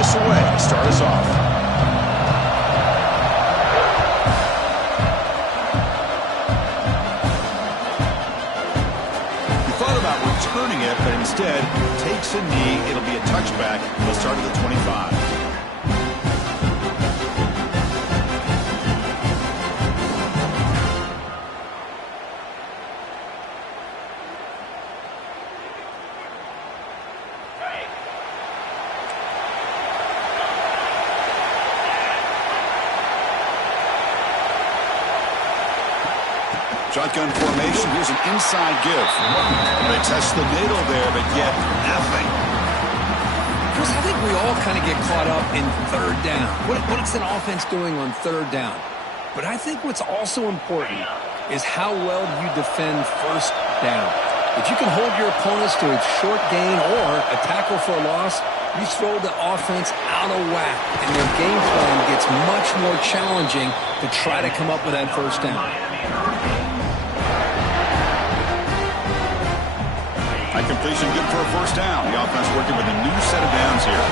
this away to start us off. He thought about returning it, but instead takes a knee. It'll be a touchback. He'll start at the 25. Shotgun formation. Here's an inside give. They test the middle there, but yet nothing. Chris, I think we all kind of get caught up in third down. What's an offense doing on third down? But I think what's also important is how well you defend first down. If you can hold your opponents to a short gain or a tackle for a loss, you throw the offense out of whack, and their game plan gets much more challenging to try to come up with that first down. High completion, good for a first down. The offense working with a new set of downs here.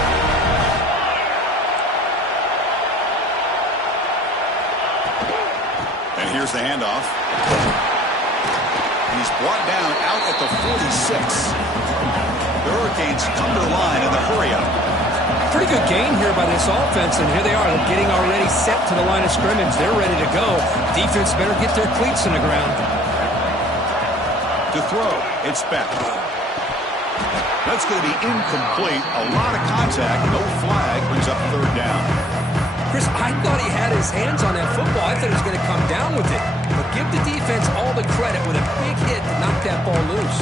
And here's the handoff. He's brought down out at the 46. The Hurricanes come to the line in the hurry-up. Pretty good gain here by this offense, and here they are. They're getting already set to the line of scrimmage. They're ready to go. Defense better get their cleats in the ground. To throw, it's Beck. That's going to be incomplete. A lot of contact. No flag. Brings up third down. Chris, I thought he had his hands on that football. I thought he was going to come down with it. But give the defense all the credit with a big hit to knock that ball loose.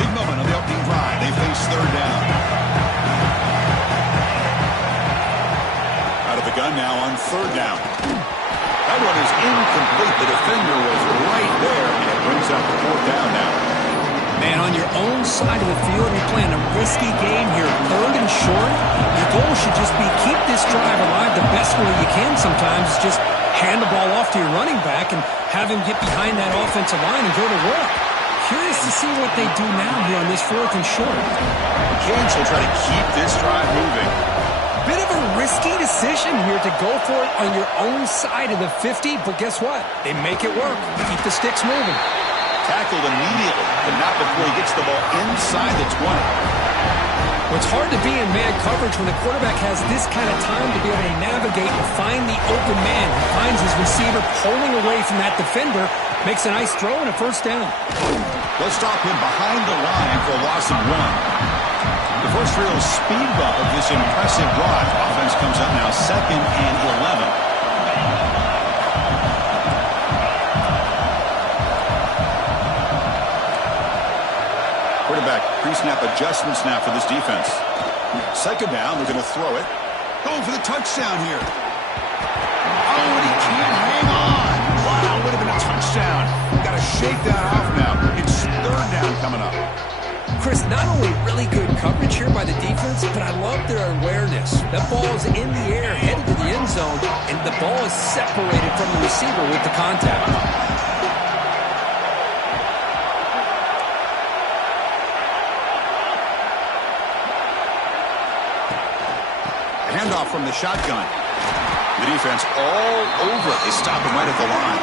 Big moment on the opening drive. They face third down. Out of the gun now on third down. That one is incomplete. The defender was right there, and it brings up the fourth down now. Man, on your own side of the field, you're playing a risky game here. Third and short, your goal should just be keep this drive alive the best way you can sometimes. Just hand the ball off to your running back and have him get behind that offensive line and go to work. Curious to see what they do now here on this fourth and short. The Canes will try to keep this drive moving. Bit of a risky decision here to go for it on your own side of the 50, but guess what? They make it work. Keep the sticks moving. Tackled immediately, but not before he gets the ball inside the 20. Well, it's hard to be in man coverage when the quarterback has this kind of time to be able to navigate and find the open man. He finds his receiver pulling away from that defender, makes a nice throw and a first down. They'll stop him behind the line for a loss of 1. The first real speed bump of this impressive drive. Offense comes up now 2nd and 11. Quarterback pre-snap adjustments now for this defense. Second down, they're going to throw it. Going for the touchdown here. Oh, and he can't hang on. Wow, would have been a touchdown. Got to shake that off now. It's third down coming up. Chris, not only really good coverage here by the defense, but I love their awareness. That ball is in the air, headed to the end zone, and the ball is separated from the receiver with the contact. Handoff from the shotgun. The defense all over. They stop him right at the line.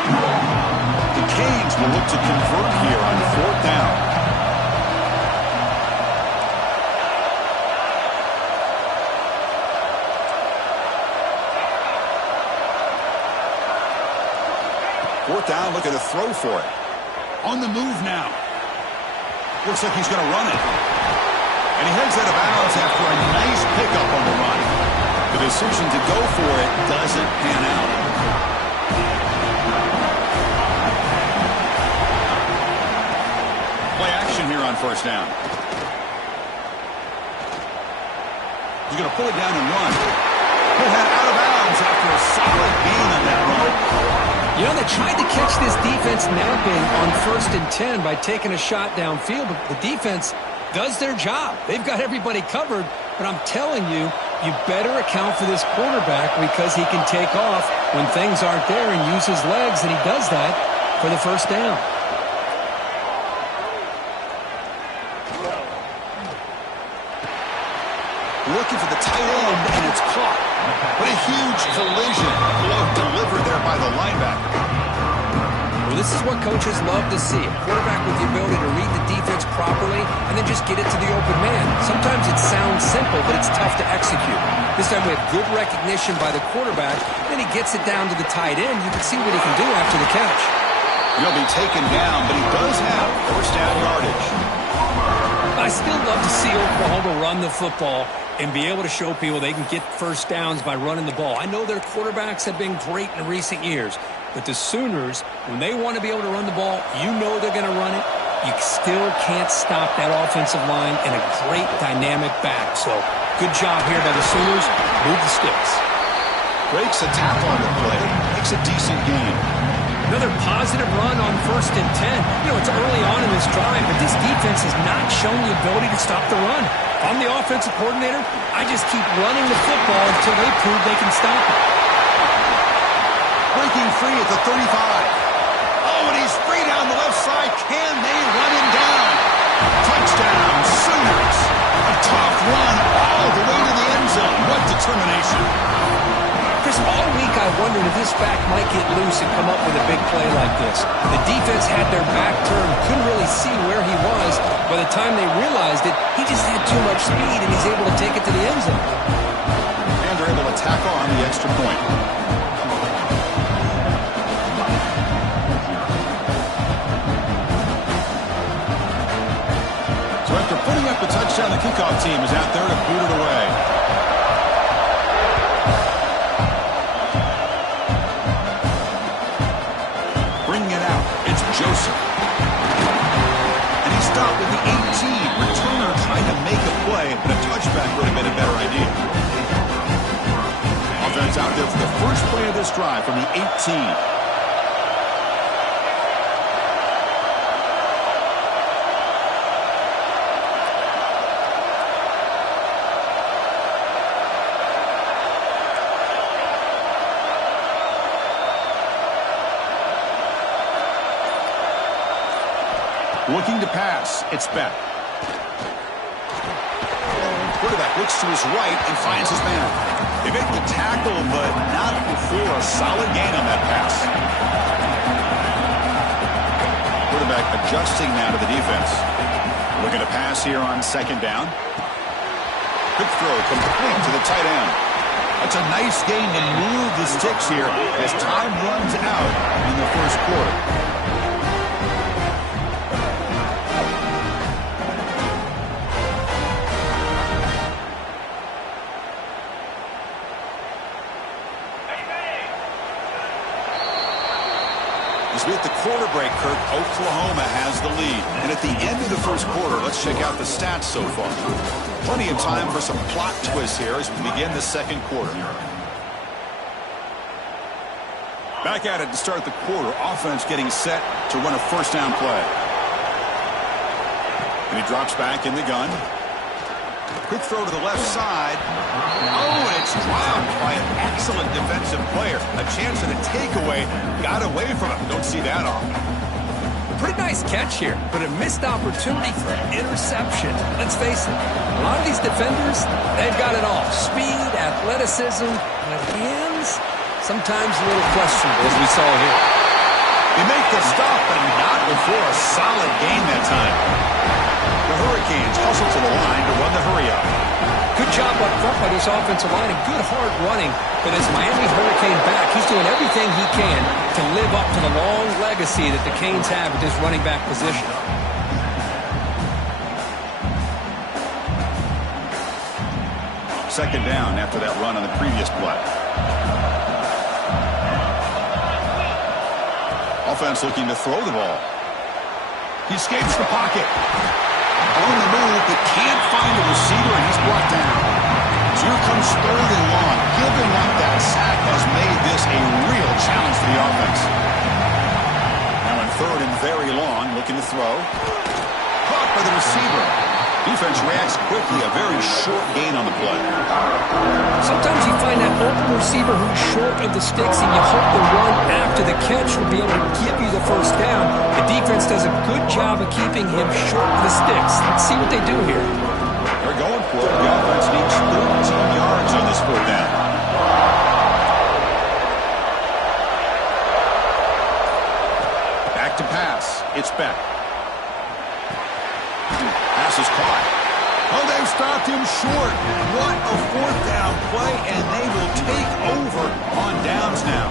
The Canes will look to convert here on fourth down. Fourth down, looking to throw for it. On the move now. Looks like he's going to run it. And he heads out of bounds after a nice pickup on the run. The decision to go for it doesn't pan out. Play action here on first down. He's going to pull it down and run. He'll head out of bounds after a solid gain on that run. You know, they tried to catch this defense napping on 1st and 10 by taking a shot downfield, but the defense does their job. They've got everybody covered, but I'm telling you, you better account for this quarterback because he can take off when things aren't there and use his legs, and he does that for the first down. looking for the tight end, and it's caught. What a huge collision. Blow delivered there by the linebacker. Well, this is what coaches love to see. A quarterback with the ability to read the defense properly and then just get it to the open man. Sometimes it sounds simple, but it's tough to execute. This time we have good recognition by the quarterback. Then he gets it down to the tight end. You can see what he can do after the catch. He'll be taken down, but he does have first down yardage. I still love to see Oklahoma run the football and be able to show people they can get first downs by running the ball. I know their quarterbacks have been great in recent years, but the Sooners, when they want to be able to run the ball, you know they're going to run it. You still can't stop that offensive line and a great dynamic back. So good job here by the Sooners. Move the sticks. Breaks a tackle on the play. Makes a decent gain. Another positive run on 1st and 10. You know, it's early on in this drive, but this defense has not shown the ability to stop the run. If I'm the offensive coordinator, I just keep running the football until they prove they can stop it. Breaking free at the 35. Oh, and he's free down the left side. Can they run him down? Touchdown, Sooners. A tough run all the way to the end zone. What determination. Chris, all week I wondered if this back might get loose and come up with a big play like this. The defense had their back turned, couldn't really see where he was. By the time they realized it, he just had too much speed, and he's able to take it to the end zone. And they're able to tackle on the extra point. So after putting up the touchdown, the kickoff team is out there to boot it away. Joseph. And he stopped at the 18. Returner trying to make a play, but a touchback would have been a better idea. Offense out there for the first play of this drive from the 18. Looking to pass. It's Beck. Quarterback looks to his right and finds his man. They make the tackle, but not before a solid gain on that pass. Quarterback adjusting now to the defense. Looking to pass here on 2nd down. Quick throw complete to the tight end. That's a nice gain to move the sticks here as time runs out in the first quarter. As we hit the quarter break, Kirk, Oklahoma has the lead. And at the end of the first quarter, let's check out the stats so far. Plenty of time for some plot twists here as we begin the second quarter. Back at it to start the quarter. Offense getting set to run a first down play. And he drops back in the gun. Quick throw to the left side. Oh, and it's dropped by an excellent defensive player. A chance at a takeaway. Got away from him. Don't see that often. Pretty nice catch here, but a missed opportunity for an interception. Let's face it, a lot of these defenders, they've got it all. Speed, athleticism, but hands, sometimes a little questionable, as we saw here. They make the stop, but not before a solid gain that time. The Hurricanes hustle to the line to run the hurry-up. Good job up front by this offensive line and good hard running. But as Miami Hurricane back, he's doing everything he can to live up to the long legacy that the Canes have at this running back position. Second down after that run on the previous play. Offense looking to throw the ball. He escapes the pocket. On the move, but can't find a receiver, and he's brought down. So here comes 3rd and long. Giving up that sack has made this a real challenge for the offense. Now in 3rd and very long, looking to throw. Caught by the receiver. Defense reacts quickly, a very short gain on the play. Sometimes you find that open receiver who's short of the sticks, and you hope the run after the catch will be able to give you the first down. The defense does a good job of keeping him short of the sticks. Let's see what they do here. They're They're going for it. The offense needs 13 yards on this fourth down. Back to pass. It's Beck. Pass is caught. Oh, they've stopped him short. What a fourth down play, and they will take over on downs now.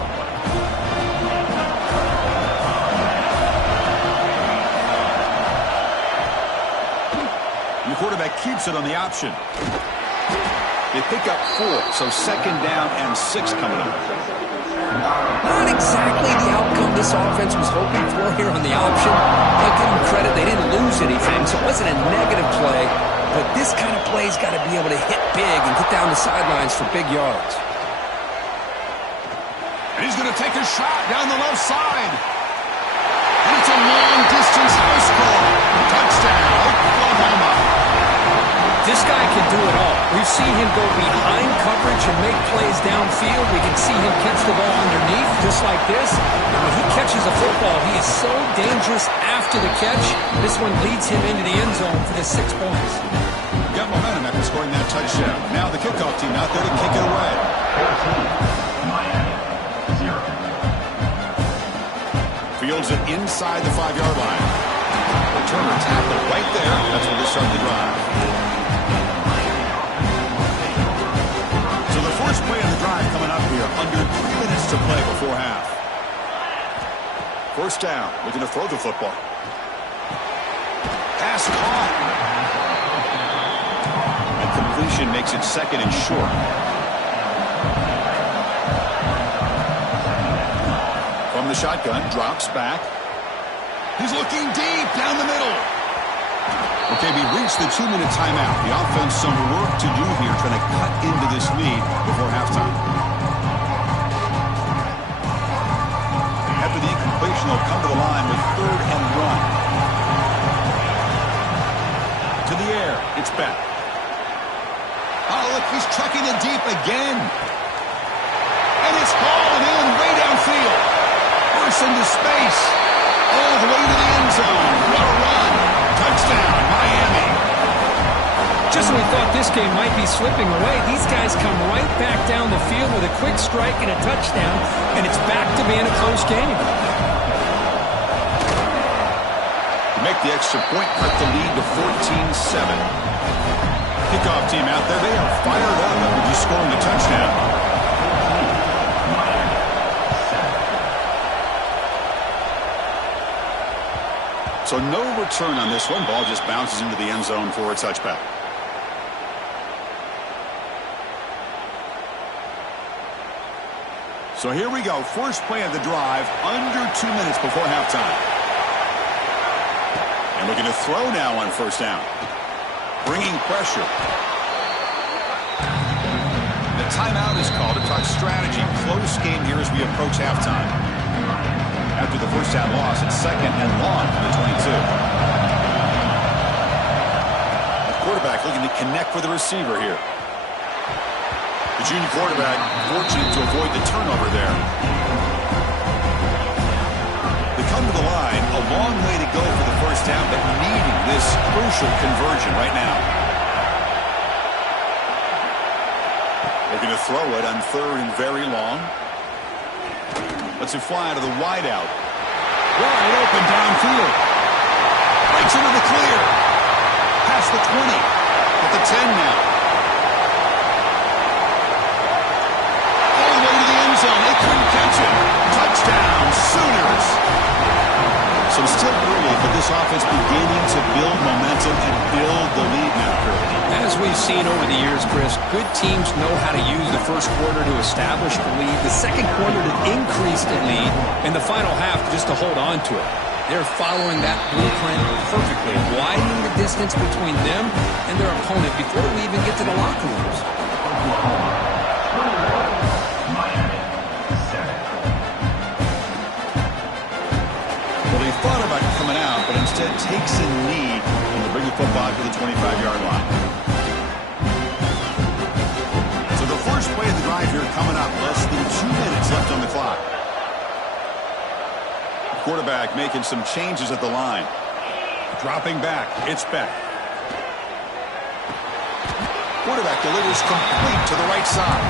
The quarterback keeps it on the option. They pick up 4, so second down and 6 coming up. Not exactly the outcome this offense was hoping for here on the option. I'll give them credit. They didn't lose anything, so it wasn't a negative play. But this kind of play's got to be able to hit big and get down the sidelines for big yards. And he's going to take a shot down the left side. And it's a long-distance house call. Touchdown, Oklahoma. This guy can do it all. We've seen him go behind coverage and make plays downfield. We can see him catch the ball underneath, just like this. And when he catches a football, he is so dangerous after the catch. This one leads him into the end zone for the 6 points. Got momentum after scoring that touchdown. Now the kickoff team out there to kick it away. Fields it inside the 5-yard line. Returner tackled right there. That's where they start the drive. So the first play of the drive coming up here. Under 3 minutes to play before half. First down. Looking to throw the football. Pass caught. And completion makes it second and short. From the shotgun, drops back. He's looking deep down the middle. Okay, we reached the 2-minute timeout. The offense some work to do here, trying to cut into this lead before halftime. After the incompletion, they'll come to the line with 3rd and 1. To the air, it's back. Oh, look, he's chucking it deep again. And it's falling in way downfield. Burst into space. All the way to the end zone. What a run. Touchdown, Miami. Just when we thought this game might be slipping away, these guys come right back down the field with a quick strike and a touchdown, and it's back to being a close game. To make the extra point, cut the lead to 14-7. Kickoff team out there, they are fired up after just scoring a touchdown. So no return on this one. Ball just bounces into the end zone for a touchback. So here we go. First play of the drive, under 2 minutes before halftime. And looking to throw now on first down. Bringing pressure. The timeout is called to talk strategy. Close game here as we approach halftime. After the first down loss, it's second and long for the 22. The quarterback looking to connect with the receiver here. The junior quarterback fortunate to avoid the turnover there. They come to the line, a long way to go for the first down, but needing this crucial conversion right now. Looking to throw it on 3rd and very long. Lets it fly to the wideout. Wide open downfield. Breaks into the clear. Past the 20. At the 10 now. All the way to the end zone. They couldn't catch it. Touchdown, Sooners. So still early, but this offense beginning to build momentum and build the lead now, Kirk. As we've seen over the years, Chris, good teams know how to use the first quarter to establish the lead, the second quarter to increase the lead, and the final half just to hold on to it. They're following that blueprint perfectly, widening the distance between them and their opponent before we even get to the locker rooms. Well, they thought about coming out, but instead takes a knee and to bring the football to the 25-yard line. So the first play of the drive here coming up, less than 2 minutes left on the clock. Quarterback making some changes at the line. Dropping back, it's Beck. Quarterback delivers complete to the right side.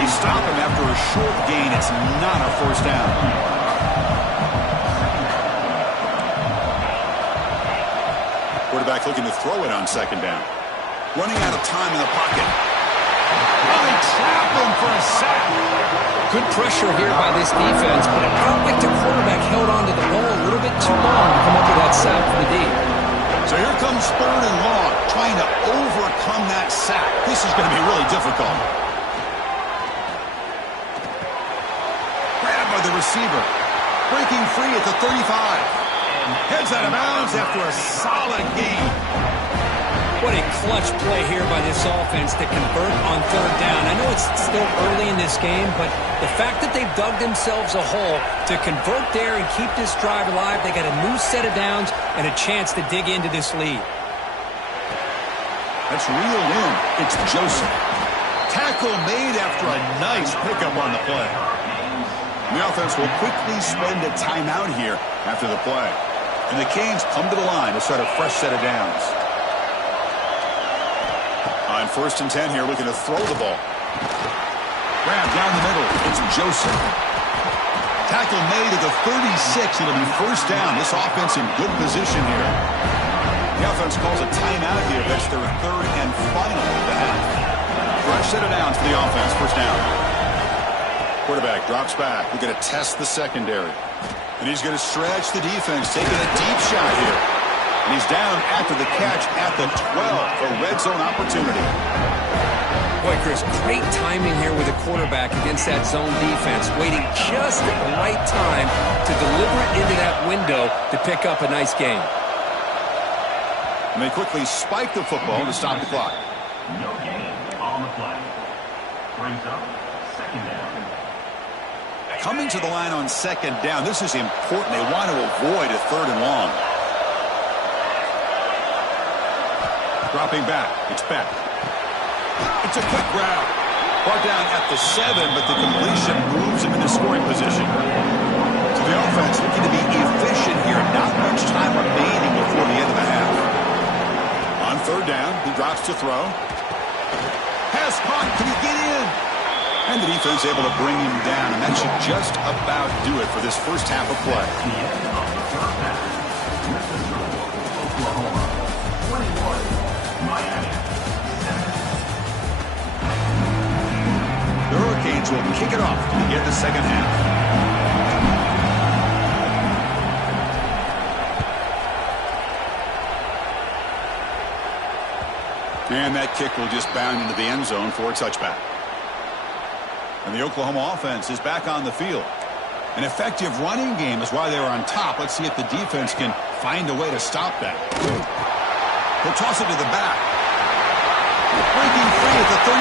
They stop him after a short gain. It's not a first down. Quarterback looking to throw it on second down. Running out of time in the pocket. Oh, they trap him for a sack. Good pressure here by this defense, but it felt like the quarterback held on to the ball a little bit too long to come up with that sack for the D. So here comes 3rd and long, trying to overcome that sack. This is going to be really difficult. Grabbed by the receiver. Breaking free at the 35. Heads out of bounds after a solid gain. What a clutch play here by this offense to convert on 3rd down. I know it's still early in this game, but the fact that they've dug themselves a hole to convert there and keep this drive alive, they got a new set of downs and a chance to dig into this lead. That's reeled in. It's Joseph. Tackle made after a nice pickup on the play. The offense will quickly spend a timeout here after the play. And the Canes come to the line to start a fresh set of downs. On 1st and 10 here, looking to throw the ball. Grab down the middle. It's Joseph. Tackle made at the 36. It'll be first down. This offense in good position here. The offense calls a timeout here. That's their 3rd and final of the half. Fresh set of downs for the offense. First down. Quarterback drops back. We're going to test the secondary. And he's going to stretch the defense, taking a deep shot here. And he's down after the catch at the 12 for red zone opportunity. Boy, Chris, great timing here with the quarterback against that zone defense, waiting just at the right time to deliver it into that window to pick up a nice gain. And they quickly spike the football to stop the clock. No gain on the play. Brings up 2nd down. Coming to the line on 2nd down, this is important. They want to avoid a 3rd and long. Dropping back. It's back. It's a quick grab. Brought down at the 7, but the completion moves him into scoring position. So the offense looking to be efficient here. Not much time remaining before the end of the half. On 3rd down, he drops to throw. Pass caught. Can he get in? And the defense able to bring him down. And that should just about do it for this first half of play. The end of the first half. Oklahoma 21, Miami 7. The Hurricanes will kick it off to begin the second half. And that kick will just bound into the end zone for a touchback. And the Oklahoma offense is back on the field. An effective running game is why they were on top. Let's see if the defense can find a way to stop that. He'll toss it to the back. Breaking free at the 35.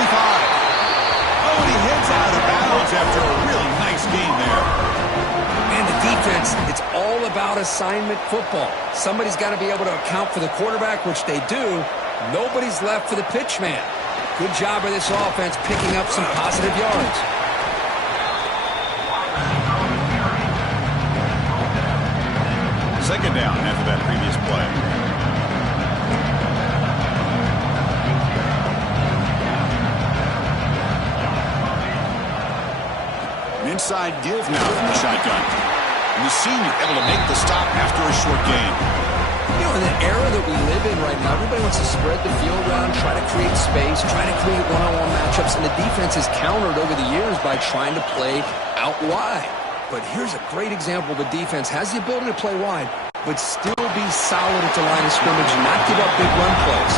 Oh, and he heads out of bounds after a really nice game there. And the defense, it's all about assignment football. Somebody's got to be able to account for the quarterback, which they do. Nobody's left for the pitch man. Good job by this offense picking up some positive yards. Second down after that previous play. An inside give now from the shotgun. And the senior able to make the stop after a short gain. You know, in the era that we live in right now, everybody wants to spread the field around, try to create space, try to create one-on-one matchups, and the defense has countered over the years by trying to play out wide. But here's a great example. The defense has the ability to play wide, but still be solid at the line of scrimmage and not give up big run plays.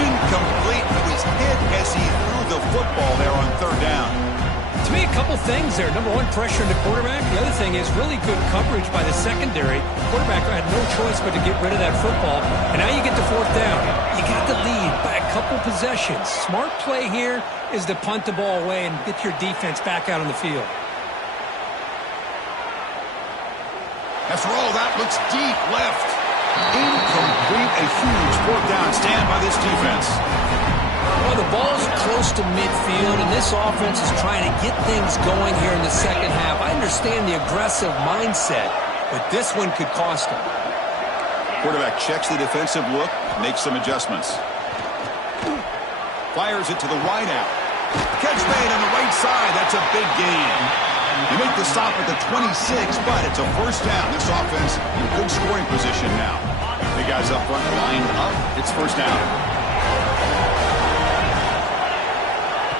Incomplete. He was hit as he threw the football there on 3rd down. To me, a couple things there. Number one, pressure in the quarterback. The other thing is really good coverage by the secondary. Quarterback had no choice but to get rid of that football. And now you get the 4th down. You got the lead by a couple possessions. Smart play here is to punt the ball away and get your defense back out on the field. After all, that looks deep left. Incomplete. A huge 4th down stand by this defense. Well, the ball's close to midfield, and this offense is trying to get things going here in the second half. I understand the aggressive mindset, but this one could cost him. Quarterback checks the defensive look, makes some adjustments. Fires it to the wide out. Catch made on the right side. That's a big gain. They make the stop at the 26, but it's a first down. This offense in good scoring position now. The guys up front lined up. It's first down.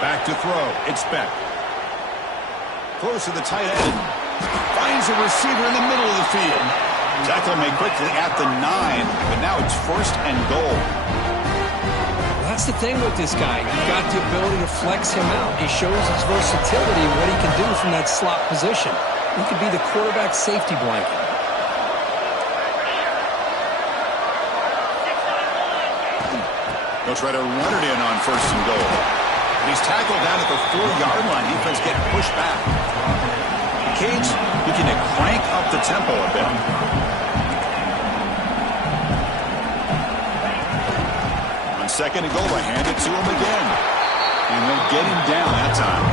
Back to throw. It's Beck. Close to the tight end. Finds a receiver in the middle of the field. Tackle made quickly at the 9, but now it's first and goal. That's the thing with this guy. You've got the ability to flex him out. He shows his versatility and what he can do from that slot position. He could be the quarterback's safety blanket. They'll try to run it in on first and goal. He's tackled down at the 4-yard line. Defense getting pushed back. Cage looking to crank up the tempo a bit. On second and goal, I hand it to him again. And they'll get him down that time.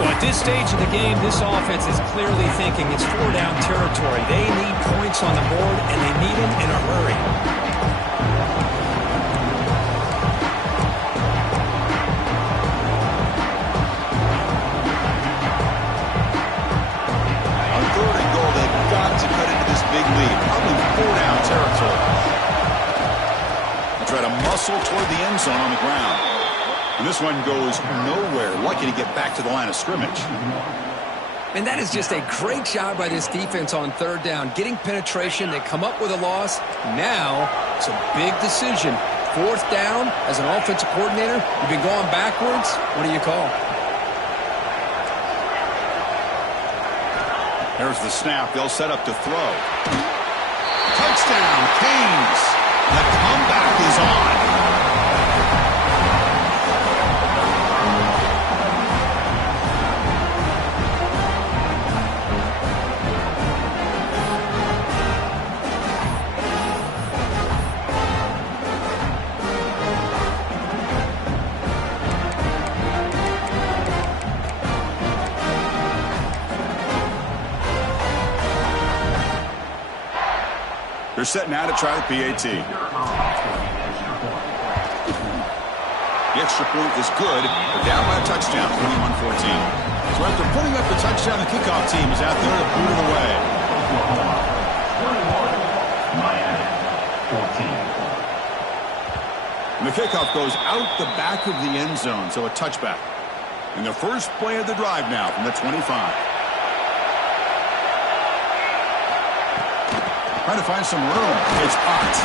Well, at this stage of the game, this offense is clearly thinking it's 4-down territory. They need points on the board, and they need them in a hurry. Big lead, probably 4-down territory. They'll try to muscle toward the end zone on the ground. And this one goes nowhere. Lucky to get back to the line of scrimmage. And that is just a great job by this defense on third down. Getting penetration, they come up with a loss. Now, it's a big decision. Fourth down, as an offensive coordinator, you've been going backwards. What do you call? There's the snap. They'll set up to throw. Touchdown, Canes. The comeback is on. They're setting out to try the PAT. The extra point is good. They're down by a touchdown, 21-14. So after putting up the touchdown, the kickoff team is out there to boot it away. Miami, 14. And the kickoff goes out the back of the end zone, so a touchback. And the first play of the drive now from the 25. Trying to find some room. It's Ott.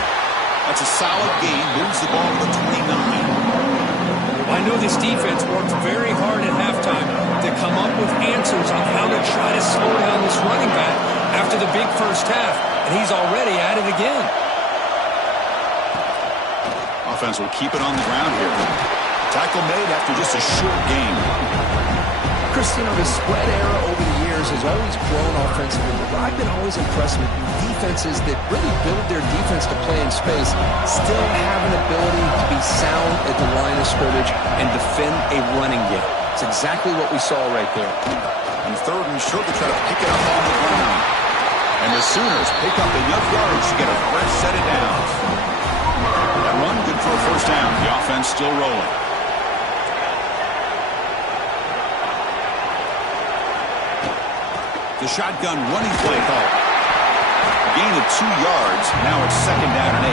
That's a solid gain. Moves the ball to the 29. I know this defense worked very hard at halftime to come up with answers on how to try to slow down this running back after the big first half, and he's already at it again. Offense will keep it on the ground here. Tackle made after just a short gain. Christian, the spread era over the years has always grown offensively, but I've been always impressed with defenses that really build their defense to play in space, still have an ability to be sound at the line of scrimmage and defend a running game. It's exactly what we saw right there. On third and short, they try to pick it up on the ground. And the Sooners pick up enough yards to get a fresh set of downs. That run, good for a first down. The offense still rolling. The shotgun running play call. A gain of 2 yards. Now it's second down and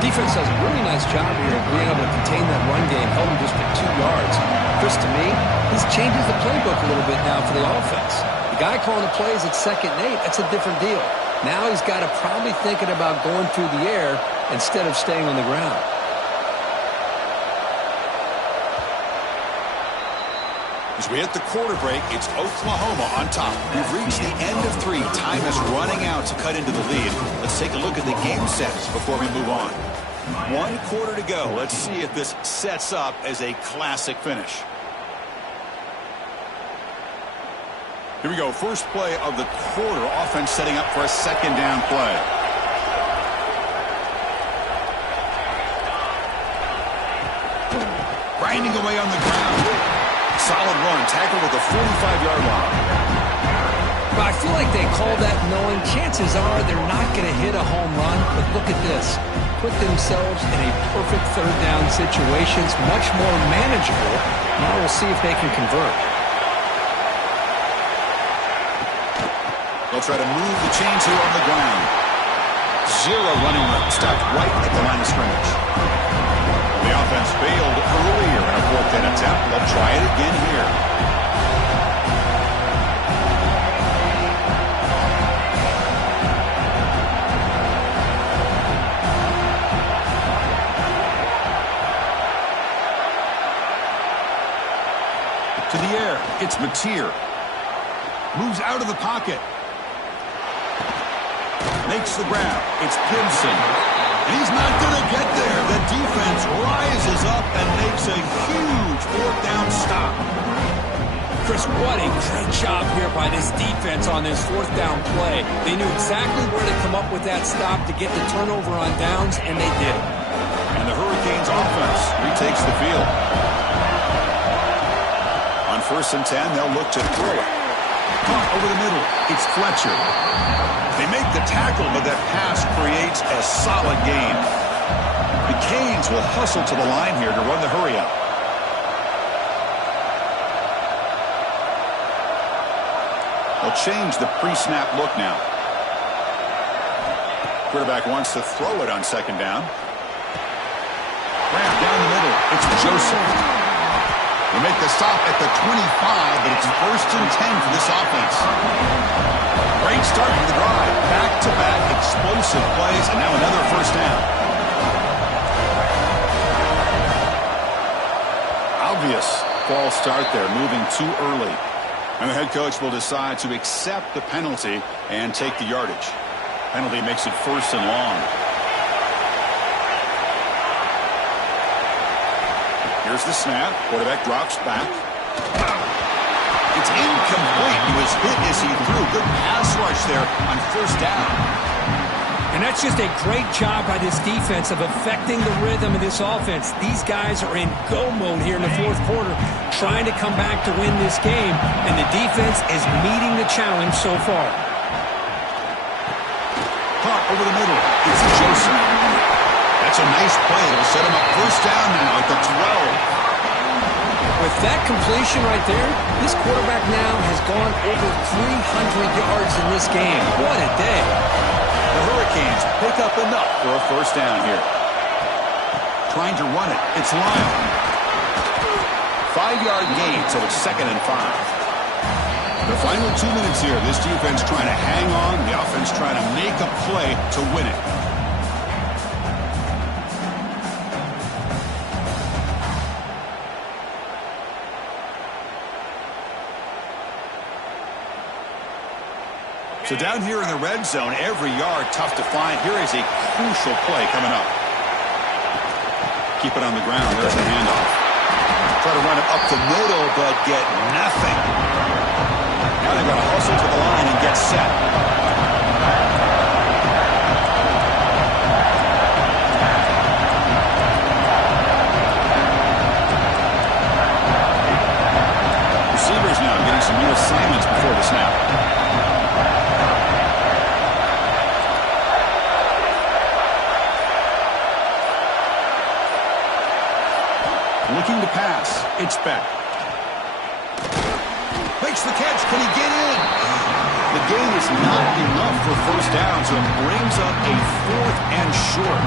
8. Defense does a really nice job here of being able to contain that run game, held him just for 2 yards. Chris, to me, this changes the playbook a little bit now for the offense. The guy calling the plays at second and 8, that's a different deal. Now he's got to probably thinking about going through the air instead of staying on the ground. As we hit the quarter break, it's Oklahoma on top. We've reached the end of 3. Time is running out to cut into the lead. Let's take a look at the game sets before we move on. 1 quarter to go. Let's see if this sets up as a classic finish. Here we go. First play of the quarter. Offense setting up for a second down play. Grinding away on the ground. Solid run, tackled at the 45-yard line. Well, I feel like they call that knowing chances are they're not going to hit a home run, but look at this. Put themselves in a perfect third down situation. It's much more manageable. Now we'll see if they can convert. They'll try to move the chains here on the ground. Zero running room, stopped right at the line of scrimmage. The offense failed earlier in a fourth down attempt. They'll try it again here. To the air, it's Mateer. Moves out of the pocket. Makes the grab. It's Gibson. And he's not going to get there. The defense rises up and makes a huge fourth down stop. Chris, what a great job here by this defense on this fourth down play. They knew exactly where to come up with that stop to get the turnover on downs, and they did. And the Hurricanes offense retakes the field. On 1st and 10, they'll look to throw it. Caught over the middle. It's Fletcher. They make the tackle, but that pass creates a solid gain. The Canes will hustle to the line here to run the hurry-up. They'll change the pre-snap look now. Quarterback wants to throw it on 2nd down. Ramp down the middle. It's Joseph. They make the stop at the 25, but it's 1st and 10 for this offense. Great start to the drive. Back-to-back explosive plays, and now another 1st down. Obvious false start there, moving too early. And the head coach will decide to accept the penalty and take the yardage. Penalty makes it 1st and long. Here's the snap. Quarterback drops back. It's incomplete. He was hit as he threw. Good pass rush there on 1st down. And that's just a great job by this defense of affecting the rhythm of this offense. These guys are in go mode here in the 4th quarter, trying to come back to win this game, and the defense is meeting the challenge so far. Caught over the middle. It's Joseph. That's a nice play. It'll set him up 1st down now at the 12. With that completion right there, this quarterback now has gone over 300 yards in this game. What a day. The Hurricanes pick up enough for a 1st down here. Trying to run it. It's Lyle. 5-yard gain, so it's 2nd and 5. The final 2 minutes here. This defense trying to hang on. The offense trying to make a play to win it. So down here in the red zone, every yard tough to find. Here is a crucial play coming up. Keep it on the ground. There's the handoff. Try to run it up the middle, but get nothing. Now they've got to hustle to the line and get set. Receivers now getting some new assignments before the snap. Looking to pass. It's Beck. Makes the catch. Can he get in? The gain is not enough for 1st down, so it brings up a 4th and short.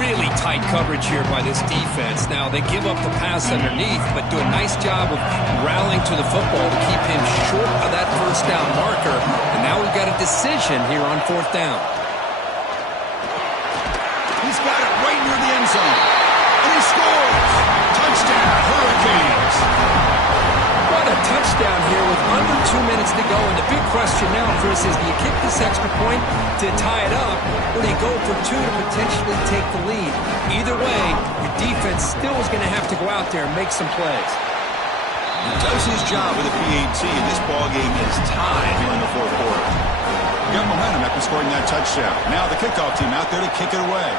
Really tight coverage here by this defense. Now, they give up the pass underneath, but do a nice job of rallying to the football to keep him short of that 1st down marker. And now we've got a decision here on 4th down. He's got it right near the end zone. And he scores! Touchdown, Hurricanes! What a touchdown here with under 2 minutes to go. And the big question now, Chris, is do you kick this extra point to tie it up, or do you go for 2 to potentially take the lead? Either way, your defense still is going to have to go out there and make some plays. He does his job with a PAT, and this ballgame is tied here in the 4th quarter. Got momentum after scoring that touchdown. Now the kickoff team out there to kick it away.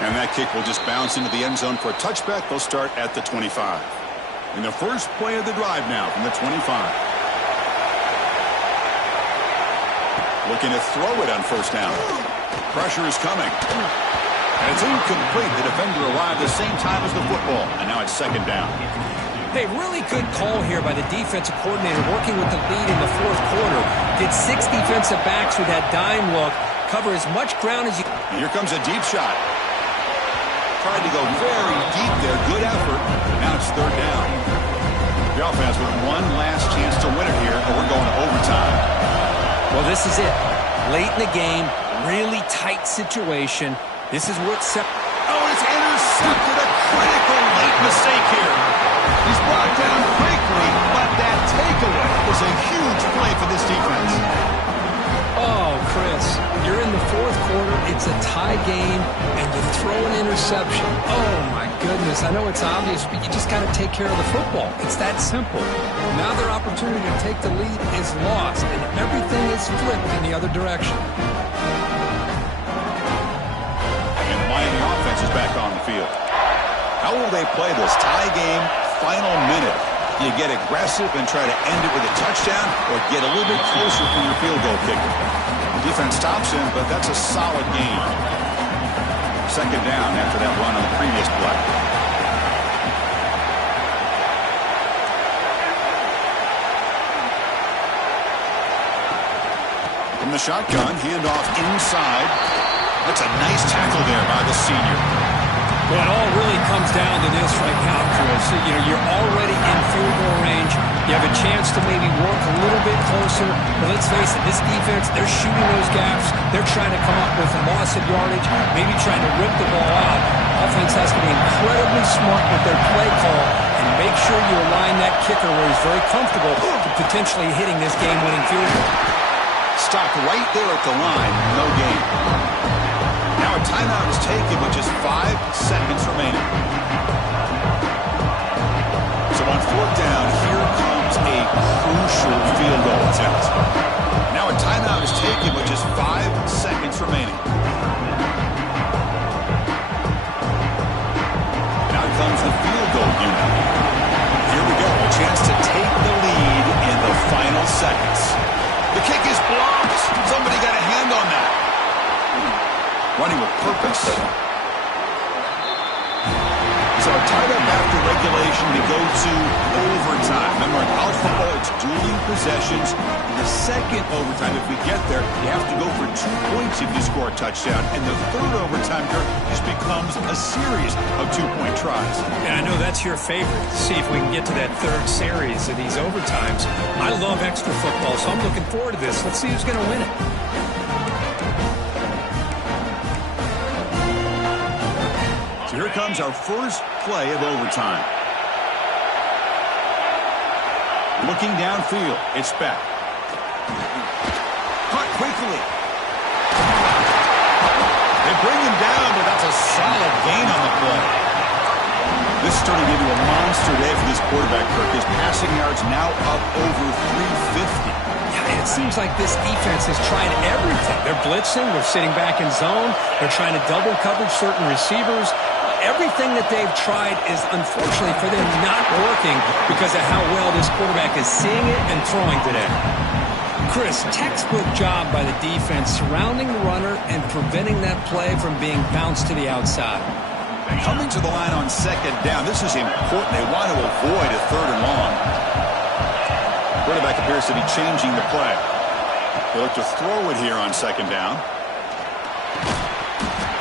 And that kick will just bounce into the end zone for a touchback. They'll start at the 25. In the first play of the drive now from the 25. Looking to throw it on first down. Pressure is coming. And it's incomplete. The defender arrived the same time as the football. And now it's second down. Hey, really good call here by the defensive coordinator working with the lead in the fourth quarter. Did 6 defensive backs with that dime look. Cover as much ground as you... And here comes a deep shot. Tried to go very deep there. Good effort. Now it's third down. The offense with one last chance to win it here, but we're going to overtime. Well, this is it. Late in the game, really tight situation. This is what Oh, it's intercepted. A critical late mistake here. He's brought down quickly, but that takeaway was a huge play for this defense. Oh, Chris, you're in the fourth quarter. It's a tie game, and you throw an interception. Oh, my goodness. I know it's obvious, but you just got to take care of the football. It's that simple. Now their opportunity to take the lead is lost, and everything is flipped in the other direction. And the Miami offense is back on the field. How will they play this tie game, final minute? Do you get aggressive and try to end it with a touchdown, or get a little bit closer for your field goal kicker? The defense stops him, but that's a solid game. Second down after that run on the previous play. From the shotgun, handoff inside. That's a nice tackle there by the senior. Well, it all really comes down to this right now, Chris. You know, you're already in field goal range. You have a chance to maybe work a little bit closer. But let's face it, this defense, they're shooting those gaps. They're trying to come up with a loss of yardage, maybe trying to rip the ball out. Offense has to be incredibly smart with their play call and make sure you align that kicker where he's very comfortable to potentially hitting this game-winning field goal. Stopped right there at the line. No gain. Now a timeout is taken with just 5 seconds remaining. So on fourth down, here comes a crucial field goal attempt. Now a timeout is taken with just 5 seconds remaining. Now comes the field goal unit. Here we go. A chance to take the lead in the final seconds. The kick is blocked. Somebody got a hand on that. Running with purpose. So tied up after regulation to go to overtime. Remember, in college football, it's dueling possessions. In the second overtime, if we get there, you have to go for 2 points if you score a touchdown. And the third overtime here just becomes a series of 2-point tries. And I know that's your favorite. See if we can get to that third series of these overtimes. I love extra football, so I'm looking forward to this. Let's see who's going to win it. So here comes our first play of overtime. Looking downfield, it's Beck. Caught quickly. They bring him down, but that's a solid gain on the play. This is turning into a monster day for this quarterback, Kirk. His passing yards now up over 350. It seems like this defense has tried everything. They're blitzing. They're sitting back in zone. They're trying to double coverage certain receivers. Everything that they've tried is, unfortunately for them, not working because of how well this quarterback is seeing it and throwing today. Chris, textbook job by the defense surrounding the runner and preventing that play from being bounced to the outside. Coming to the line on second down, this is important. They want to avoid a third and long. Quarterback appears to be changing the play. They look to throw it here on second down.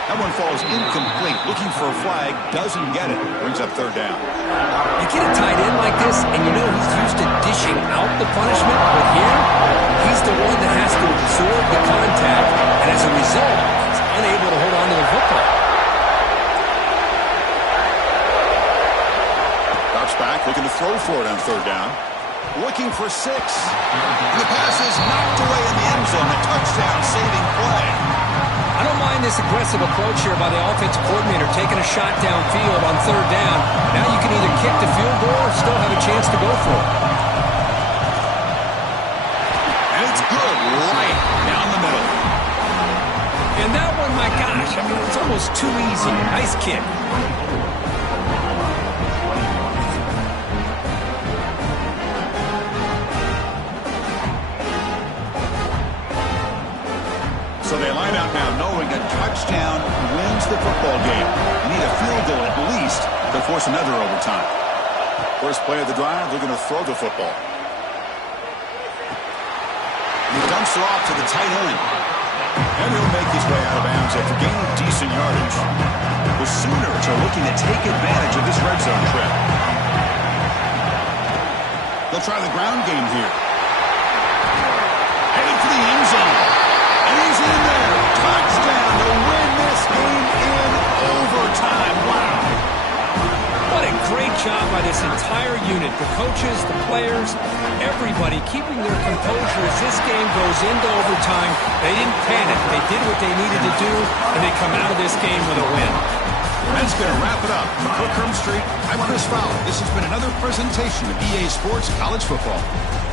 That one falls incomplete. Looking for a flag, doesn't get it. Brings up third down. You get a tight end like this, and you know he's used to dishing out the punishment, but here, he's the one that has to absorb the contact, and as a result, he's unable to hold on to the football. Drops back, looking to throw for it on third down. Looking for 6. And the pass is knocked away in the end zone. A touchdown-saving play. I don't mind this aggressive approach here by the offensive coordinator, taking a shot downfield on third down. Now you can either kick the field goal or still have a chance to go for it. And it's good right down the middle. And that one, my gosh, I mean, it's almost too easy. Nice kick. So they line out now knowing a touchdown wins the football game. You need a field goal at least to force another overtime. First play of the drive, they're going to throw the football. He dumps it off to the tight end. And he'll make his way out of bounds after gaining decent yardage. The Sooners are looking to take advantage of this red zone trip. They'll try the ground game here. Headed for the end zone. And he's in there. Touchdown to win this game in overtime. Wow. What a great job by this entire unit. The coaches, the players, everybody keeping their composure as this game goes into overtime. They didn't panic. They did what they needed to do, and they come out of this game with a win. That's going to wrap it up. From Kirkcrumb Street, I'm Chris Fowler. This has been another presentation of EA Sports College Football.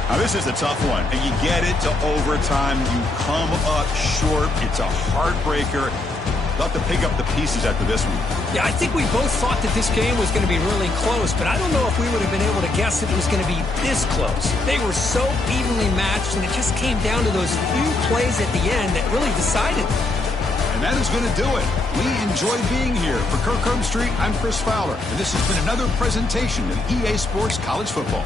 Now, this is a tough one, and you get it to overtime. You come up short. It's a heartbreaker. They'll have to pick up the pieces after this one. Yeah, I think we both thought that this game was going to be really close, but I don't know if we would have been able to guess it was going to be this close. They were so evenly matched, and it just came down to those few plays at the end that really decided. And that is going to do it. We enjoyed being here. For Kirkcrumb Street, I'm Chris Fowler, and this has been another presentation of EA Sports College Football.